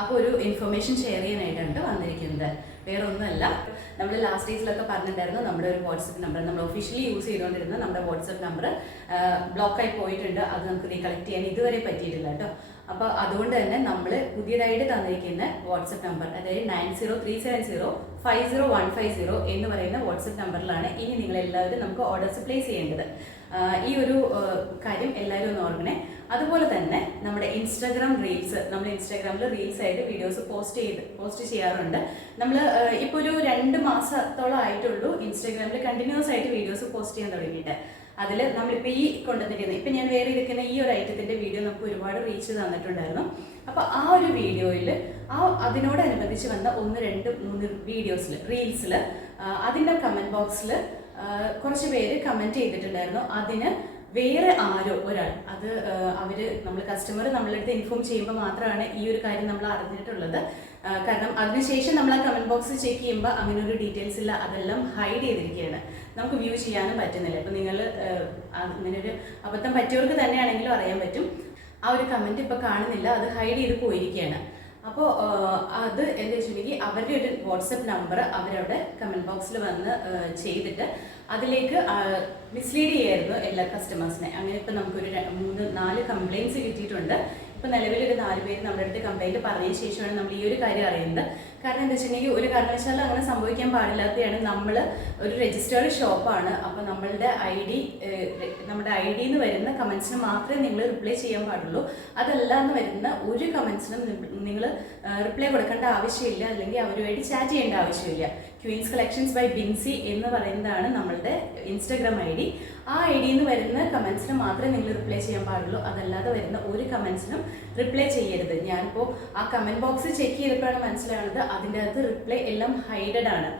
അപ്പോൾ ഒരു information share ചെയ്യാനായിട്ടാണ് വന്നിരിക്കുന്നത്. വേറെ ഒന്നുമല്ല, നമ്മൾ ലാസ്റ്റ് ഡേയ്സിലൊക്കെ പറഞ്ഞിട്ടുണ്ടായിരുന്നു നമ്മുടെ ഒരു വാട്സപ്പ് നമ്പർ, നമ്മൾ ഒഫീഷ്യലി യൂസ് ചെയ്തുകൊണ്ടിരുന്ന നമ്മുടെ വാട്സപ്പ് നമ്പർ ബ്ലോക്കായി പോയിട്ടുണ്ട്. അത് നമുക്ക് റീകളക്ട് ചെയ്യാൻ ഇതുവരെ പറ്റിയിട്ടില്ല കേട്ടോ. അപ്പോൾ അതുകൊണ്ട് തന്നെ നമ്മൾ പുതിയതായിട്ട് തന്നിരിക്കുന്ന വാട്സപ്പ് നമ്പർ, അതായത് 9037050150 എന്ന് പറയുന്ന വാട്സപ്പ് നമ്പറിലാണ് ഇനി നിങ്ങളെല്ലാവരും നമുക്ക് ഓർഡേഴ്സ് പ്ലേസ് ചെയ്യേണ്ടത്. ഈ ഒരു കാര്യം എല്ലാവരും ഒന്ന് ഓർക്കണേ. അതുപോലെ തന്നെ നമ്മുടെ ഇൻസ്റ്റാഗ്രാം റീൽസ്, നമ്മൾ ഇൻസ്റ്റാഗ്രാമിൽ റീൽസ് ആയിട്ട് വീഡിയോസ് പോസ്റ്റ് ചെയ്യാറുണ്ട്. നമ്മൾ ഇപ്പോൾ ഒരു 2 മാസത്തോളം ആയിട്ടുള്ളൂ ഇൻസ്റ്റാഗ്രാമിൽ കണ്ടിന്യൂസ് ആയിട്ട് വീഡിയോസ് പോസ്റ്റ് ചെയ്യാൻ തുടങ്ങിയിട്ട്. അതിൽ നമ്മളിപ്പോൾ ഈ കൊണ്ടുവന്നിരിക്കുന്നത്, ഇപ്പം ഞാൻ വേറെ ഇരിക്കുന്ന ഈ ഒരു ഐറ്റത്തിൻ്റെ വീഡിയോ നമുക്ക് ഒരുപാട് റീച്ച് തന്നിട്ടുണ്ടായിരുന്നു. അപ്പോൾ ആ ഒരു വീഡിയോയിൽ അതിനോടനുബന്ധിച്ച് വന്ന 1, 2, 3 വീഡിയോസിൽ റീൽസിൽ അതിൻ്റെ കമൻറ്റ് ബോക്സിൽ കുറച്ച് പേര് കമൻറ്റ് ചെയ്തിട്ടുണ്ടായിരുന്നു. അതിന് വേറെ ആരോ ഒരാൾ, അത് നമ്മൾ കസ്റ്റമർ നമ്മളടുത്ത് ഇൻഫോം ചെയ്യുമ്പോൾ മാത്രമാണ് ഈ ഒരു കാര്യം നമ്മൾ അറിഞ്ഞിട്ടുള്ളത്. കാരണം അതിനുശേഷം നമ്മൾ ആ കമൻറ്റ് ബോക്സ് ചെക്ക് ചെയ്യുമ്പോൾ അങ്ങനെ ഒരു ഡീറ്റെയിൽസ് ഇല്ല, അതെല്ലാം ഹൈഡ് ചെയ്തിരിക്കുകയാണ്, നമുക്ക് വ്യൂ ചെയ്യാനും പറ്റുന്നില്ല. ഇപ്പോൾ നിങ്ങൾ അങ്ങനെ ഒരു അബദ്ധം പറ്റിയവർക്ക് തന്നെയാണെങ്കിലും അറിയാൻ പറ്റും. ആ ഒരു കമൻറ്റ് ഇപ്പോൾ കാണുന്നില്ല, അത് ഹൈഡ് ചെയ്ത് പോയിരിക്കുകയാണ്. അപ്പോൾ അത് എന്താ വെച്ചിട്ടുണ്ടെങ്കിൽ അവരുടെ ഒരു വാട്സപ്പ് നമ്പർ അവരവിടെ കമൻറ്റ് ബോക്സിൽ വന്ന് ചെയ്തിട്ട് അതിലേക്ക് മിസ്ലീഡ് ചെയ്യായിരുന്നു എല്ലാ കസ്റ്റമേഴ്സിനെ. അങ്ങനെ ഇപ്പോൾ നമുക്കൊരു 3-4 കംപ്ലയിൻറ്റ്സ് കിട്ടിയിട്ടുണ്ട്. ഇപ്പോൾ നിലവിലൊരു 4 പേര് നമ്മുടെ അടുത്ത് കംപ്ലയിൻറ്റ് പറഞ്ഞതിന് ശേഷമാണ് നമ്മൾ ഈ ഒരു കാര്യം അറിയുന്നത്. കാരണം എന്താ വെച്ചിട്ടുണ്ടെങ്കിൽ ഒരു കാരണവശാലും അങ്ങനെ സംഭവിക്കാൻ പാടില്ലാത്തതാണ്. നമ്മൾ ഒരു രജിസ്റ്റേർഡ് ഷോപ്പാണ്. അപ്പോൾ നമ്മുടെ ഐ ഡിന്ന് വരുന്ന കമൻസിന് മാത്രമേ നിങ്ങൾ റിപ്ലൈ ചെയ്യാൻ പാടുള്ളൂ. അതല്ലാന്ന് വരുന്ന ഒരു കമൻസിനും നിങ്ങൾ റിപ്ലൈ കൊടുക്കേണ്ട ആവശ്യമില്ല, അല്ലെങ്കിൽ അവരുമായിട്ട് ചാറ്റ് ചെയ്യേണ്ട ആവശ്യമില്ല. ക്വീൻസ് കളക്ഷൻസ് ബൈ ബിൻസി എന്ന് പറയുന്നതാണ് നമ്മളുടെ ഇൻസ്റ്റാഗ്രാം ഐ ഡി. ആ ഐ ഡിയിൽ നിന്ന് വരുന്ന കമൻസിന് മാത്രമേ നിങ്ങൾ റിപ്ലൈ ചെയ്യാൻ പാടുള്ളൂ. അതല്ലാതെ വരുന്ന ഒരു കമൻസിനും റിപ്ലൈ ചെയ്യരുത്. ഞാനിപ്പോൾ ആ കമൻറ്റ് ബോക്സ് ചെക്ക് ചെയ്തപ്പോഴാണ് മനസ്സിലാവുന്നത് അതിൻ്റെ അകത്ത് റിപ്ലൈ എല്ലാം ഹൈഡഡ് ആണ്.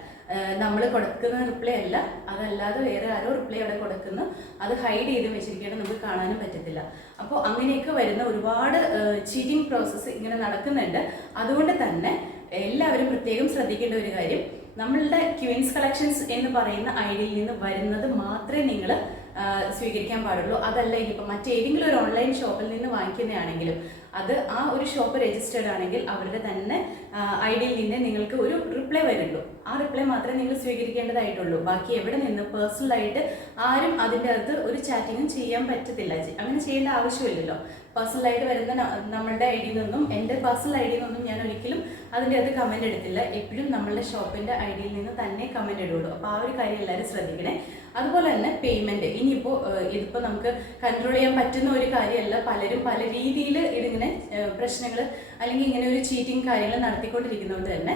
നമ്മൾ കൊടുക്കുന്ന റിപ്ലൈ അല്ല, അതല്ലാതെ വേറെ ആരോ റിപ്ലൈ അവിടെ കൊടുക്കുന്നു, അത് ഹൈഡ് ചെയ്ത് വെച്ചിരിക്കുകയാണ്, നമുക്ക് കാണാനും പറ്റത്തില്ല. അപ്പോൾ അങ്ങനെയൊക്കെ വരുന്ന ഒരുപാട് ചീറ്റിംഗ് പ്രോസസ്സ് ഇങ്ങനെ നടക്കുന്നുണ്ട്. അതുകൊണ്ട് തന്നെ എല്ലാവരും പ്രത്യേകം ശ്രദ്ധിക്കേണ്ട ഒരു കാര്യം, നമ്മളുടെ ക്വീൻസ് കളക്ഷൻസ് എന്ന് പറയുന്ന ഐ ഡിയിൽ നിന്ന് വരുന്നത് മാത്രമേ നിങ്ങൾ സ്വീകരിക്കാൻ പാടുള്ളൂ. അതല്ല ഇനിയിപ്പോൾ മറ്റേതെങ്കിലും ഒരു ഓൺലൈൻ ഷോപ്പിൽ നിന്ന് വാങ്ങിക്കുന്നതാണെങ്കിലും അത് ആ ഒരു ഷോപ്പ് രജിസ്റ്റേർഡ് ആണെങ്കിൽ അവരുടെ തന്നെ ഐ ഡിയിൽ നിന്ന് നിങ്ങൾക്ക് ഒരു റിപ്ലൈ വരുള്ളൂ. ആ റിപ്ലൈ മാത്രമേ നിങ്ങൾ സ്വീകരിക്കേണ്ടതായിട്ടുള്ളൂ. ബാക്കി എവിടെ നിന്ന് പേഴ്സണലായിട്ട് ആരും അതിൻ്റെ അകത്ത് ഒരു ചാറ്റിങ്ങും ചെയ്യാൻ പറ്റത്തില്ല. അങ്ങനെ ചെയ്യേണ്ട ആവശ്യമില്ലല്ലോ. പേഴ്സണലായിട്ട് വരുന്ന നമ്മളുടെ ഐ ഡിയിൽ നിന്നും എൻ്റെ പേഴ്സണൽ ഐ ഡിയിൽ നിന്നും ഞാൻ ഒരിക്കലും അതിൻ്റെ അത് കമൻറ്റ് എടുത്തില്ല. എപ്പോഴും നമ്മളുടെ ഷോപ്പിൻ്റെ ഐ ഡിയിൽ നിന്ന് തന്നെ കമൻറ്റ് ഇടുള്ളൂ. അപ്പോൾ ആ ഒരു കാര്യം എല്ലാവരും ശ്രദ്ധിക്കണേ. അതുപോലെ തന്നെ പേയ്മെൻറ്റ് ഇതിപ്പോൾ നമുക്ക് കൺട്രോൾ ചെയ്യാൻ പറ്റുന്ന ഒരു കാര്യമല്ല. പലരും പല രീതിയിൽ ഇതിങ്ങനെ പ്രശ്നങ്ങൾ അല്ലെങ്കിൽ ഇങ്ങനെ ഒരു ചീറ്റിംഗ് കാര്യങ്ങൾ നടത്തിക്കൊണ്ടിരിക്കുന്നതുകൊണ്ട് തന്നെ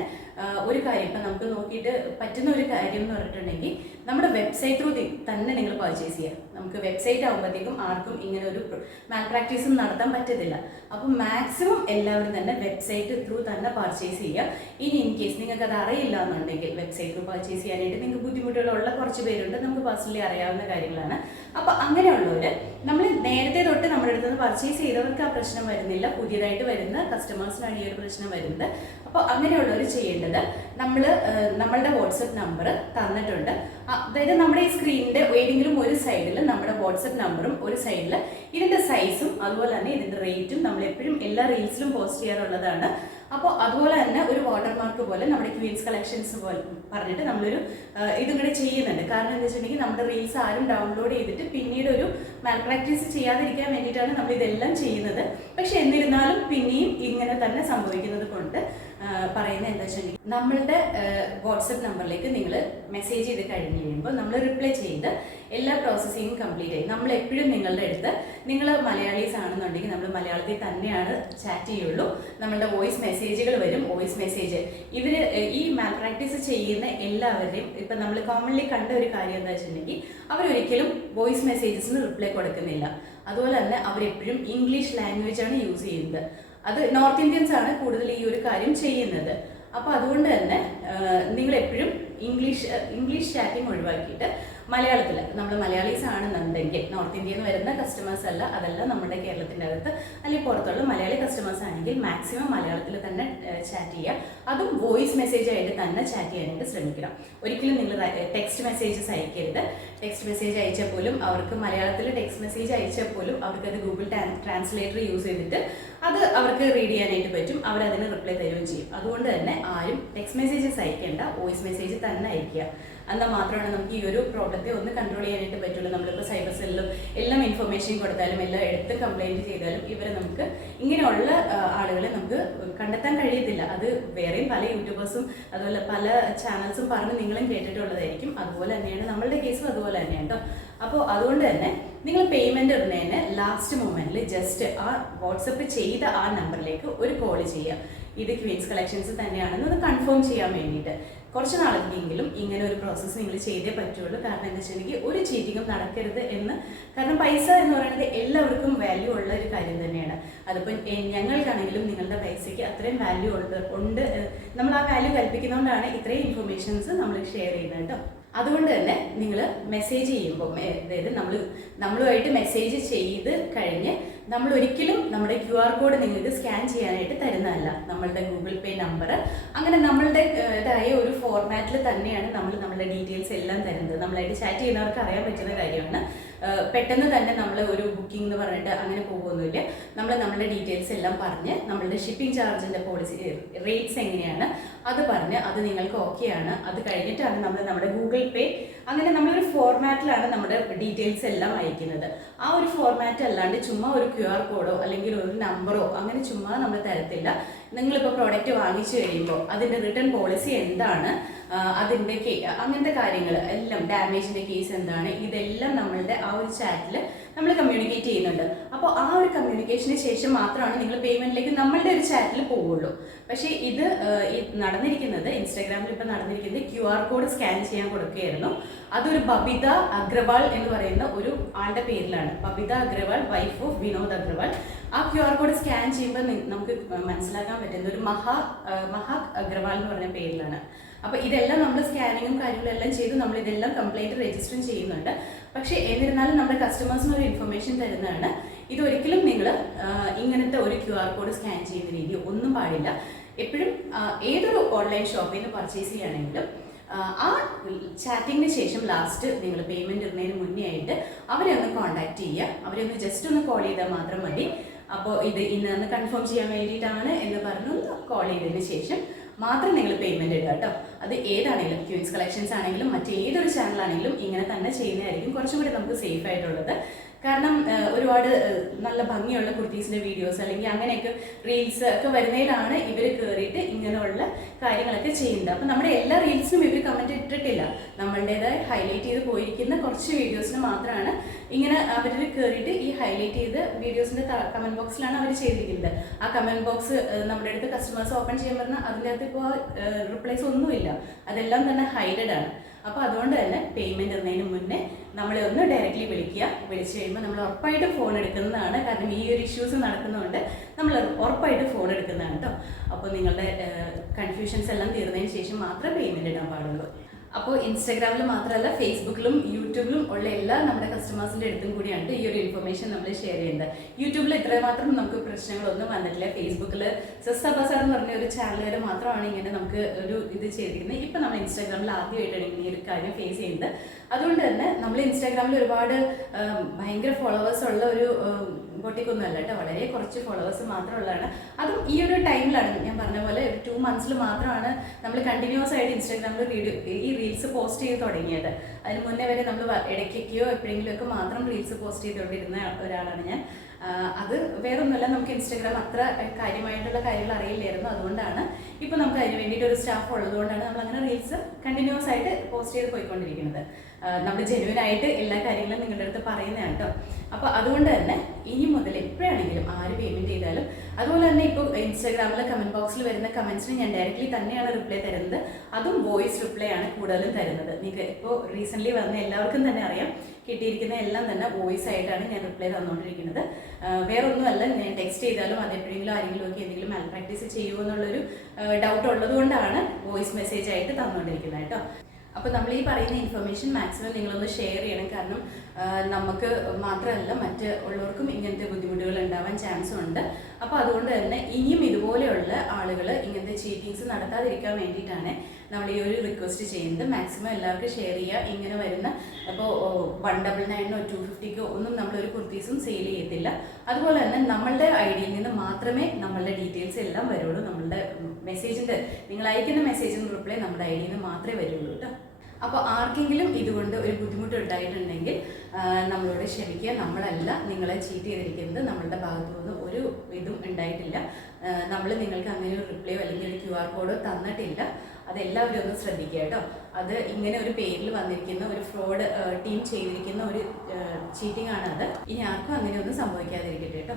ഒരു കാര്യം ഇപ്പം നമുക്ക് നോക്കിയിട്ട് പറ്റുന്ന ഒരു കാര്യം എന്ന് പറഞ്ഞിട്ടുണ്ടെങ്കിൽ നമ്മുടെ വെബ്സൈറ്റ് ത്രൂ തന്നെ നിങ്ങൾ പർച്ചേസ് ചെയ്യുക. നമുക്ക് വെബ്സൈറ്റ് ആകുമ്പോഴത്തേക്കും ആർക്കും ഇങ്ങനെ ഒരു മാൽ പ്രാക്ടീസും നടത്താൻ പറ്റത്തില്ല. അപ്പം മാക്സിമം എല്ലാവരും തന്നെ വെബ്സൈറ്റ് ത്രൂ തന്നെ പർച്ചേസ് ചെയ്യുക. ഇനി ഇൻ കേസ് നിങ്ങൾക്ക് അത് അറിയില്ല എന്നുണ്ടെങ്കിൽ വെബ്സൈറ്റ് ത്രൂ പർച്ചേസ് ചെയ്യാനായിട്ട് നിങ്ങൾക്ക് ബുദ്ധിമുട്ടുകളുള്ള കുറച്ച് പേരുണ്ട്, നമുക്ക് പേഴ്സണലി അറിയാവുന്ന കാര്യങ്ങളാണ്. അപ്പോൾ അങ്ങനെയുള്ളവർ നമ്മൾ നേരത്തെ തൊട്ട് നമ്മുടെ അടുത്ത് നിന്ന് പർച്ചേസ് ചെയ്തവർക്ക് ആ പ്രശ്നം വരുന്നില്ല, പുതിയതായിട്ട് വരുന്ന കസ്റ്റമേഴ്സിനാണ് ഈ ഒരു പ്രശ്നം വരുന്നത്. അപ്പോൾ അങ്ങനെയുള്ളവർ ചെയ്യേണ്ടത്, നമ്മളുടെ വാട്സപ്പ് നമ്പർ തന്നിട്ടുണ്ട്. അതായത് നമ്മുടെ ഈ സ്ക്രീനിൻ്റെ ഏതെങ്കിലും ഒരു സൈഡിൽ നമ്മുടെ വാട്സപ്പ് നമ്പറും ഒരു സൈഡിൽ ഇതിൻ്റെ സൈസും അതുപോലെ തന്നെ ഇതിൻ്റെ റേറ്റും നമ്മളെപ്പോഴും എല്ലാ റീൽസിലും പോസ്റ്റ് ചെയ്യാറുള്ളതാണ്. അപ്പോൾ അതുപോലെ തന്നെ ഒരു വാട്ടർമാർക്ക് പോലെ നമ്മുടെ ക്വീൻസ് കളക്ഷൻസ് പോലെ പറഞ്ഞിട്ട് നമ്മളൊരു ഇതും കൂടെ ചെയ്യുന്നുണ്ട്. കാരണം എന്താ വെച്ചിട്ടുണ്ടെങ്കിൽ നമ്മുടെ റീൽസ് ആരും ഡൗൺലോഡ് ചെയ്തിട്ട് പിന്നീട് ഒരു മാൽ പ്രാക്ടീസ് ചെയ്യാതിരിക്കാൻ വേണ്ടിയിട്ടാണ് നമ്മൾ ഇതെല്ലാം ചെയ്യുന്നത്. പക്ഷെ എന്നിരുന്നാലും പിന്നെയും ഇങ്ങനെ തന്നെ സംഭവിക്കുന്നത് കൊണ്ട് പറയുന്നത് എന്താ വെച്ചിട്ടുണ്ടെങ്കിൽ നമ്മളുടെ വാട്സപ്പ് നമ്പറിലേക്ക് നിങ്ങൾ മെസ്സേജ് ചെയ്ത് കഴിഞ്ഞ് കഴിയുമ്പോൾ നമ്മൾ റിപ്ലൈ ചെയ്ത് എല്ലാ പ്രോസസ്സിങ്ങും കംപ്ലീറ്റ് ആയി. നമ്മൾ എപ്പോഴും നിങ്ങളുടെ അടുത്ത്, നിങ്ങൾ മലയാളീസ് ആണെന്നുണ്ടെങ്കിൽ നമ്മൾ മലയാളത്തിൽ തന്നെയാണ് ചാറ്റ് ചെയ്യുള്ളൂ. നമ്മളുടെ വോയിസ് മെസ്സേജുകൾ വരും. വോയിസ് മെസ്സേജ് ഈ മാൽ പ്രാക്ടീസ് ചെയ്യുന്ന എല്ലാവരുടെയും ഇപ്പം നമ്മൾ കോമൺലി കണ്ട ഒരു കാര്യം എന്താ വെച്ചിട്ടുണ്ടെങ്കിൽ അവരൊരിക്കലും വോയിസ് മെസ്സേജസിന് റിപ്ലൈ കൊടുക്കുന്നില്ല. അതുപോലെ തന്നെ അവരെപ്പോഴും ഇംഗ്ലീഷ് ലാംഗ്വേജാണ് യൂസ് ചെയ്യുന്നത്. അത് നോർത്ത് ഇന്ത്യൻസ് ആണ് കൂടുതൽ ഈ ഒരു കാര്യം ചെയ്യുന്നത്. അപ്പോൾ അതുകൊണ്ട് തന്നെ നിങ്ങൾ എപ്പോഴും ഇംഗ്ലീഷ് ചാറ്റിംഗ് ഒഴിവാക്കിയിട്ട് മലയാളത്തിൽ നമ്മൾ മലയാളീസ് ആണെന്നുണ്ടെങ്കിൽ നോർത്ത് ഇന്ത്യയിൽ നിന്ന് വരുന്ന കസ്റ്റമേഴ്സ് അല്ല, അതല്ല നമ്മുടെ കേരളത്തിൻ്റെ അകത്ത് അല്ലെങ്കിൽ പുറത്തുള്ള മലയാളി കസ്റ്റമേഴ്സ് ആണെങ്കിൽ മാക്സിമം മലയാളത്തിൽ തന്നെ ചാറ്റ് ചെയ്യുക. അതും വോയിസ് മെസ്സേജ് ആയിട്ട് തന്നെ ചാറ്റ് ചെയ്യാനായിട്ട് ശ്രമിക്കണം. ഒരിക്കലും നിങ്ങൾ ടെക്സ്റ്റ് മെസ്സേജസ് അയക്കരുത്. ടെക്സ്റ്റ് മെസ്സേജ് അയച്ചാൽ പോലും അവർക്ക് മലയാളത്തിൽ ടെക്സ്റ്റ് മെസ്സേജ് അയച്ചാൽ പോലും അവർക്കത് ഗൂഗിൾ ട്രാൻസ്ലേറ്റർ യൂസ് ചെയ്തിട്ട് അത് അവർക്ക് റീഡ് ചെയ്യാനായിട്ട് പറ്റും. അവരതിന് റിപ്ലൈ തരുകയും ചെയ്യും. അതുകൊണ്ട് തന്നെ ആരും ടെക്സ്റ്റ് മെസ്സേജസ് അയക്കേണ്ട, വോയിസ് മെസ്സേജ് തന്നെ അയക്കുക. എന്നാൽ മാത്രമാണ് നമുക്ക് ഈ ഒരു പ്രോബ്ലത്തെ ഒന്ന് കൺട്രോൾ ചെയ്യാനായിട്ട് പറ്റുള്ളൂ. നമ്മളിപ്പോൾ സൈബർ സെല്ലിലും എല്ലാം ഇൻഫർമേഷൻ കൊടുത്താലും എല്ലാം എടുത്ത് കംപ്ലൈൻറ്റ് ചെയ്താലും ഇവരെ നമുക്ക് ഇങ്ങനെയുള്ള ആളുകളെ നമുക്ക് കണ്ടെത്താൻ കഴിയത്തില്ല. അത് വേറെയും പല യൂട്യൂബേഴ്സും അതുപോലെ പല ചാനൽസും പറഞ്ഞ് നിങ്ങളും കേട്ടിട്ടുള്ളതായിരിക്കും. അതുപോലെ തന്നെയാണ് നമ്മളുടെ കേസും അതുപോലെ തന്നെയാണ് കേട്ടോ. അപ്പോൾ അതുകൊണ്ട് തന്നെ നിങ്ങൾ പേയ്മെൻറ്റ് ഇടുന്നതിന് ലാസ്റ്റ് മൊമെൻറ്റിൽ ജസ്റ്റ് ആ വാട്സപ്പ് ചെയ്ത ആ നമ്പറിലേക്ക് ഒരു കോൾ ചെയ്യുക. ഇത് ക്വീൻസ് കളക്ഷൻസ് തന്നെയാണെന്ന് ഒന്ന് കൺഫേം ചെയ്യാൻ വേണ്ടിയിട്ട്. കുറച്ച് നാളെങ്കിലും ഇങ്ങനെ ഒരു പ്രോസസ്സ് നിങ്ങൾ ചെയ്തേ പറ്റുള്ളൂ. കാരണം എന്താ വെച്ചിട്ടുണ്ടെങ്കിൽ ഒരു ചീറ്റിങ്ങും നടക്കരുത് എന്ന്. കാരണം പൈസ എന്ന് പറയുന്നത് എല്ലാവർക്കും വാല്യൂ ഉള്ള ഒരു കാര്യം തന്നെയാണ്. അതിപ്പോൾ ഞങ്ങൾക്കാണെങ്കിലും നിങ്ങളുടെ പൈസയ്ക്ക് അത്രയും വാല്യൂ ഉണ്ട്. നമ്മൾ ആ വാല്യൂ കൽപ്പിക്കുന്നതുകൊണ്ടാണ് ഇത്രയും ഇൻഫർമേഷൻസ് നമ്മൾ ഷെയർ ചെയ്യുന്നത് കേട്ടോ. അതുകൊണ്ട് തന്നെ നിങ്ങൾ മെസ്സേജ് ചെയ്യുമ്പോൾ, അതായത് നമ്മളുമായിട്ട് മെസ്സേജ് ചെയ്ത് കഴിഞ്ഞ് നമ്മൾ ഒരിക്കലും നമ്മുടെ QR കോഡ് നിങ്ങൾക്ക് സ്കാൻ ചെയ്യാനായിട്ട് തരുന്നതല്ല. നമ്മളുടെ ഗൂഗിൾ പേ നമ്പർ അങ്ങനെ നമ്മളുടേതായ ഒരു ഫോർമാറ്റിൽ തന്നെയാണ് നമ്മളുടെ ഡീറ്റെയിൽസ് എല്ലാം തരുന്നത്. നമ്മളായിട്ട് ചാറ്റ് ചെയ്യുന്നവർക്ക് അറിയാൻ പറ്റുന്ന കാര്യമാണ്. പെട്ടെന്ന് തന്നെ നമ്മൾ ഒരു ബുക്കിംഗ് എന്ന് പറഞ്ഞിട്ട് അങ്ങനെ പോകുമൊന്നുമില്ല. നമ്മളുടെ ഡീറ്റെയിൽസ് എല്ലാം പറഞ്ഞ് നമ്മളുടെ ഷിപ്പിംഗ് ചാർജിൻ്റെ പോളിസി റേറ്റ്സ് എങ്ങനെയാണ് അത് പറഞ്ഞ് അത് നിങ്ങൾക്ക് ഓക്കെയാണ്. അത് കഴിഞ്ഞിട്ടാണ് നമ്മുടെ ഗൂഗിൾ പേ അങ്ങനെ നമ്മളൊരു ഫോർമാറ്റിലാണ് നമ്മുടെ ഡീറ്റെയിൽസ് എല്ലാം അയക്കുന്നത്. ആ ഒരു ഫോർമാറ്റ് അല്ലാണ്ട് ചുമ്മാ ഒരു QR കോഡോ അല്ലെങ്കിൽ ഒരു നമ്പറോ അങ്ങനെ ചുമ്മാ നമ്മൾ തരത്തില്ല. നിങ്ങളിപ്പോൾ പ്രോഡക്റ്റ് വാങ്ങിച്ചു കഴിയുമ്പോൾ അതിൻ്റെ റിട്ടേൺ പോളിസി എന്താണ്, അതിൻ്റെ അങ്ങനത്തെ കാര്യങ്ങൾ എല്ലാം, ഡാമേജിൻ്റെ കേസ് എന്താണ്, ഇതെല്ലാം നമ്മളുടെ ആ ഒരു ചാറ്റിൽ നമ്മൾ കമ്മ്യൂണിക്കേറ്റ് ചെയ്യുന്നുണ്ട്. അപ്പോൾ ആ ഒരു കമ്മ്യൂണിക്കേഷന് ശേഷം മാത്രമാണ് നിങ്ങൾ പേയ്മെൻറ്റിലേക്ക് നമ്മളുടെ ഒരു ചാറ്റിൽ പോവുള്ളൂ. പക്ഷേ ഇത് നടന്നിരിക്കുന്നത് ഇൻസ്റ്റാഗ്രാമിൽ ഇപ്പോൾ നടന്നിരിക്കുന്നത് QR കോഡ് സ്കാൻ ചെയ്യാൻ കൊടുക്കുകയായിരുന്നു. അതൊരു ബബിത അഗ്രവാൾ എന്ന് പറയുന്ന ഒരു ആളുടെ പേരിലാണ്. Babita Agrawal, wife of Vinod Agrawal. ആ QR കോഡ് സ്കാൻ ചെയ്യുമ്പോൾ നമുക്ക് മനസ്സിലാക്കാൻ പറ്റുന്നത് ഒരു മഹാക് അഗ്രവാൾ എന്ന് പറഞ്ഞ പേരിലാണ്. അപ്പോൾ ഇതെല്ലാം നമ്മൾ സ്കാനിങ്ങും കാര്യങ്ങളും എല്ലാം ചെയ്ത് നമ്മൾ ഇതെല്ലാം കംപ്ലൈൻറ്റ് രജിസ്റ്റർ ചെയ്യുന്നുണ്ട്. പക്ഷേ എന്നിരുന്നാലും നമ്മുടെ കസ്റ്റമേഴ്സിന് ഒരു ഇൻഫർമേഷൻ തരുന്നതാണ്. ഇതൊരിക്കലും നിങ്ങൾ ഇങ്ങനത്തെ ഒരു QR കോഡ് സ്കാൻ ചെയ്യുന്ന രീതി ഒന്നും പാടില്ല. എപ്പോഴും ഏതൊരു ഓൺലൈൻ ഷോപ്പിൽ നിന്ന് പർച്ചേസ് ചെയ്യുകയാണെങ്കിലും ആ ചാറ്റിങ്ങിന് ശേഷം ലാസ്റ്റ് നിങ്ങൾ പേയ്മെൻറ്റ് ഇടുന്നതിന് മുന്നേ ആയിട്ട് അവരെ ഒന്ന് കോൺടാക്ട് ചെയ്യുക. അവരെ ഒന്ന് ജസ്റ്റ് ഒന്ന് കോൾ ചെയ്താൽ മാത്രം മതി. അപ്പോൾ ഇത് ഇന്ന് കൺഫേം ചെയ്യാൻ വേണ്ടിയിട്ടാണ് എന്ന് പറഞ്ഞു കോൾ ചെയ്തതിന് ശേഷം മാത്രം നിങ്ങൾ പേയ്മെൻറ്റ് ഇടുക കേട്ടോ. അത് ഏതാണെങ്കിലും ക്വീൻസ് കളക്ഷൻസ് ആണെങ്കിലും മറ്റേതൊരു ചാനലാണെങ്കിലും ഇങ്ങനെ തന്നെ ചെയ്യുന്നതായിരിക്കും കുറച്ചും കൂടി നമുക്ക് സേഫ് ആയിട്ടുള്ളത്. കാരണം ഒരുപാട് നല്ല ഭംഗിയുള്ള കുർത്തീസിൻ്റെ വീഡിയോസ് അല്ലെങ്കിൽ അങ്ങനെയൊക്കെ റീൽസ് ഒക്കെ വരുന്നതിലാണ് ഇവർ കയറിയിട്ട് ഇങ്ങനെയുള്ള കാര്യങ്ങളൊക്കെ ചെയ്യുന്നത്. അപ്പം നമ്മുടെ എല്ലാ റീൽസിനും ഇവർ കമൻറ്റ് ഇട്ടിട്ടില്ല. നമ്മളുടേതായി ഹൈലൈറ്റ് ചെയ്ത് പോയിരിക്കുന്ന കുറച്ച് വീഡിയോസിന് മാത്രമാണ് ഇങ്ങനെ അവർ കയറിയിട്ട് ഈ ഹൈലൈറ്റ് ചെയ്ത് വീഡിയോസിൻ്റെ കമൻറ്റ് ബോക്സിലാണ് അവർ ചെയ്തിരിക്കുന്നത്. ആ കമൻറ്റ് ബോക്സ് നമ്മുടെ അടുത്ത് കസ്റ്റമേഴ്സ് ഓപ്പൺ ചെയ്യാൻ പറഞ്ഞാൽ അതിൻ്റെ അകത്ത് ഇപ്പോൾ റിപ്ലൈസ് ഒന്നുമില്ല, അതെല്ലാം തന്നെ ഹൈഡഡ് ആണ്. അപ്പോൾ അതുകൊണ്ട് തന്നെ പേയ്മെൻറ്റ് ഇടുന്നതിന് മുന്നേ നമ്മളെ ഒന്ന് ഡയറക്റ്റ്ലി വിളിച്ച് കഴിയുമ്പോൾ നമ്മൾ ഉറപ്പായിട്ട് ഫോൺ എടുക്കുന്നതാണ്. കാരണം ഈ ഒരു ഇഷ്യൂസ് നടക്കുന്നതുകൊണ്ട് നമ്മൾ ഉറപ്പായിട്ട് ഫോൺ എടുക്കുന്നതാണ് കേട്ടോ. അപ്പോൾ നിങ്ങളുടെ കൺഫ്യൂഷൻസ് എല്ലാം തീർന്നതിന് ശേഷം മാത്രമേ പേയ്മെൻറ്റ് ഇടാൻ പാടുള്ളൂ. അപ്പോൾ ഇൻസ്റ്റാഗ്രാമിൽ മാത്രമല്ല ഫേസ്ബുക്കിലും യൂട്യൂബിലും ഉള്ള എല്ലാ നമ്മുടെ കസ്റ്റമേഴ്സിൻ്റെ അടുത്തും കൂടിയാണ് ഈ ഒരു ഇൻഫർമേഷൻ നമ്മൾ ഷെയർ ചെയ്യുന്നത്. യൂട്യൂബിൽ ഇത്രമാത്രം നമുക്ക് പ്രശ്നങ്ങളൊന്നും വന്നിട്ടില്ല. ഫേസ്ബുക്കിൽ സിസ്റ്റർ ബസാർ എന്ന് പറഞ്ഞ ഒരു ചാനലുകാർ മാത്രമാണ് ഇങ്ങനെ നമുക്ക് ഒരു ഇത് ചെയ്തിരിക്കുന്നത്. ഇപ്പം നമ്മൾ ഇൻസ്റ്റാഗ്രാമിൽ ആദ്യമായിട്ടാണ് ഈ ഒരു കാര്യം ഫേസ് ചെയ്യുന്നത്. അതുകൊണ്ട് തന്നെ നമ്മൾ ഇൻസ്റ്റാഗ്രാമിൽ ഒരുപാട് ഭയങ്കര ഫോളോവേഴ്സ് ഉള്ള ഒരു ബൊട്ടിക്കൊന്നും അല്ല കേട്ടോ. വളരെ കുറച്ച് ഫോളോവേഴ്സ് മാത്രമുള്ളതാണ്. അതും ഈ ഒരു ടൈമിലാണ് ഞാൻ പറഞ്ഞ പോലെ ഒരു 2 months മാത്രമാണ് നമ്മൾ കണ്ടിന്യൂസ് ആയിട്ട് ഇൻസ്റ്റാഗ്രാമിൽ ഈ റീൽസ് പോസ്റ്റ് ചെയ്ത് തുടങ്ങിയത്. അതിന് മുന്നേ വരെ നമ്മൾ ഇടയ്ക്കൊക്കെയോ എപ്പോഴെങ്കിലുമൊക്കെ മാത്രം റീൽസ് പോസ്റ്റ് ചെയ്തുകൊണ്ടിരുന്ന ഒരാളാണ് ഞാൻ. അത് വേറൊന്നുമല്ല, നമുക്ക് ഇൻസ്റ്റാഗ്രാം അത്ര കാര്യമായിട്ടുള്ള കാര്യങ്ങൾ അറിയില്ലായിരുന്നു. അതുകൊണ്ടാണ് ഇപ്പോൾ നമുക്ക് അതിന് വേണ്ടിയിട്ട് ഒരു സ്റ്റാഫ് ഉള്ളതുകൊണ്ടാണ് നമ്മൾ അങ്ങനെ റീൽസ് കണ്ടിന്യൂസ് ആയിട്ട് പോസ്റ്റ് ചെയ്ത് പോയിക്കൊണ്ടിരിക്കുന്നത്. നമ്മൾ ജെന്യുവനായിട്ട് എല്ലാ കാര്യങ്ങളും നിങ്ങളുടെ അടുത്ത് പറയുന്നതാണ് കേട്ടോ. അപ്പോൾ അതുകൊണ്ട് തന്നെ ഇനി മുതൽ എപ്പോഴാണെങ്കിലും ആര് പേയ്മെൻറ്റ് ചെയ്താലും, അതുപോലെ തന്നെ ഇപ്പോൾ ഇൻസ്റ്റാഗ്രാമിൽ കമൻറ്റ് ബോക്സിൽ വരുന്ന കമൻറ്റ്സിന് ഞാൻ ഡയറക്റ്റ്ലി തന്നെയാണ് റിപ്ലൈ തരുന്നത്. അതും വോയിസ് റിപ്ലൈ ആണ് കൂടുതലും തരുന്നത്. നിങ്ങൾക്ക് ഇപ്പോൾ റീസെൻ്റ്ലി വന്ന എല്ലാവർക്കും തന്നെ അറിയാം, കിട്ടിയിരിക്കുന്ന എല്ലാം തന്നെ വോയിസ് ആയിട്ടാണ് ഞാൻ റിപ്ലൈ തന്നുകൊണ്ടിരിക്കുന്നത്. വേറൊന്നുമല്ല, ഞാൻ ടെക്സ്റ്റ് ചെയ്താലും അതെപ്പോഴെങ്കിലും ആരെങ്കിലും ഒക്കെ എന്തെങ്കിലും മാൽ പ്രാക്ടീസ് ചെയ്യുമോ എന്നുള്ളൊരു ഡൗട്ട് ഉള്ളതുകൊണ്ടാണ് വോയിസ് മെസ്സേജ് ആയിട്ട് തന്നുകൊണ്ടിരിക്കുന്നത് കേട്ടോ. അപ്പോൾ നമ്മൾ ഈ പറയുന്ന ഇൻഫർമേഷൻ മാക്സിമം നിങ്ങളൊന്ന് ഷെയർ ചെയ്യണം. കാരണം നമുക്ക് മാത്രമല്ല മറ്റ് ഉള്ളവർക്കും ഇങ്ങനത്തെ ബുദ്ധിമുട്ടുകൾ ഉണ്ടാവാൻ ചാൻസും ഉണ്ട്. അപ്പോൾ അതുകൊണ്ട് തന്നെ ഇനിയും ഇതുപോലെയുള്ള ആളുകൾ ഇങ്ങനത്തെ ചീറ്റിങ്സ് നടത്താതിരിക്കാൻ വേണ്ടിയിട്ടാണ് നമ്മൾ ഈ ഒരു റിക്വസ്റ്റ് ചെയ്യുന്നത്. മാക്സിമം എല്ലാവർക്കും ഷെയർ ചെയ്യുക. ഇങ്ങനെ വരുന്ന അപ്പോൾ 199 250 ഒന്നും നമ്മളൊരു കുർത്തീസും സെയിൽ ചെയ്യത്തില്ല. അതുപോലെ തന്നെ നമ്മളുടെ ഐഡിയിൽ നിന്ന് മാത്രമേ നമ്മളുടെ ഡീറ്റെയിൽസ് എല്ലാം വരുള്ളൂ. നമ്മളുടെ മെസ്സേജിൻ്റെ നിങ്ങൾ അയക്കുന്ന മെസ്സേജിന് റിപ്ലൈ നമ്മുടെ ഐഡിയിൽ നിന്ന് മാത്രമേ വരുള്ളൂ കേട്ടോ. അപ്പോൾ ആർക്കെങ്കിലും ഇതുകൊണ്ട് ഒരു ബുദ്ധിമുട്ട് ഉണ്ടായിട്ടുണ്ടെങ്കിൽ നമ്മളോട് ക്ഷമിക്കുക. നമ്മളല്ല നിങ്ങളെ ചീറ്റ് ചെയ്തിരിക്കുന്നത്. നമ്മളുടെ ഭാഗത്തു നിന്ന് ഒരു ഇതും ഉണ്ടായിട്ടില്ല. നമ്മൾ നിങ്ങൾക്ക് അങ്ങനെ ഒരു റിപ്ലൈയോ അല്ലെങ്കിൽ ഒരു QR കോഡോ തന്നിട്ടില്ല. അതെല്ലാവരും ഒന്ന് ശ്രദ്ധിക്കുക കേട്ടോ. അത് ഇങ്ങനെ ഒരു പേരിൽ വന്നിരിക്കുന്ന ഒരു ഫ്രോഡ് ടീം ചെയ്തിരിക്കുന്ന ഒരു ചീറ്റിംഗ് ആണ് അത്. ഇനി ആർക്കും അങ്ങനെ ഒന്നും സംഭവിക്കാതിരിക്കട്ടെ കേട്ടോ.